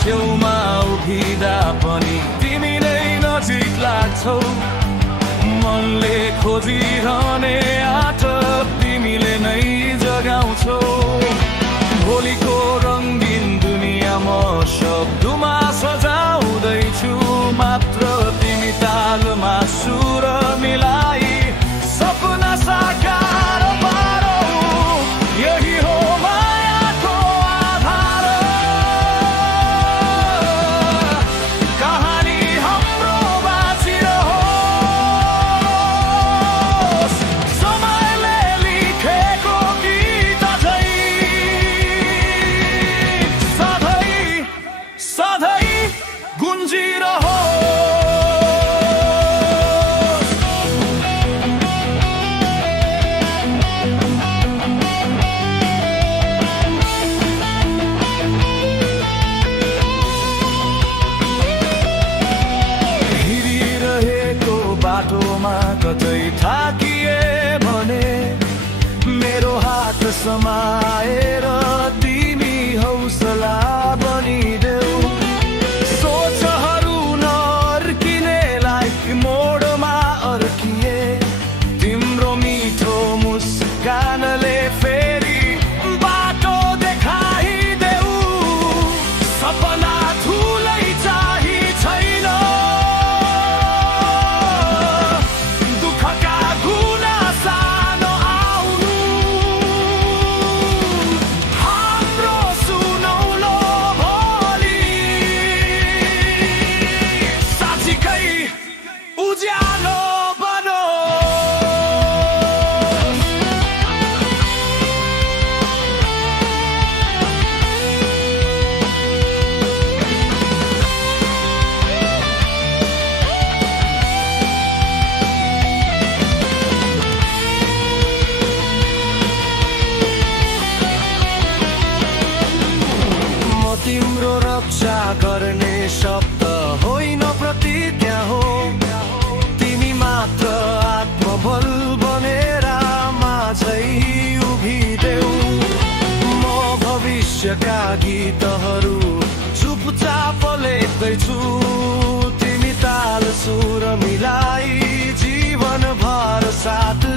छेउमा उभिँदा पनि तिमी नै नजिक लाग्छौ मनले खोजिरहने आँट तिमीले नै जगाउँछौ भोलिको रङ्गीन दुनियाँ म शब्दमा सजाउँदैछु मात्र तिमी तालमा सुर मिलाई सपना साकार पारौ यही हो मायाको आधार कहानी हाम्रो बाँचिरहोस् समयले लेखेको गीत झै सधैँ सधैँ गुन्जिरहोस् बाटोमा कतै थाकिए भने मेरो हात समाएर तिमी हौसला बनिदेऊ सोचहरू नअर्किने लाइक मोडमा अर्किए तिम्रो मिठो मुस्कानले फेरि बाटो देखाइदेऊ सपना ठुलै चाहिँ छैन तिम्रो रक्षा गर्ने शब्द होइन प्रतिज्ञा हो तिमी मात्र आत्मबल बनेर माझै उभिदेऊ म भविष्यका गीतहरू चुपचाप लेख्दैछु तिमी ताल सुर मिलाई जीवन भर साथ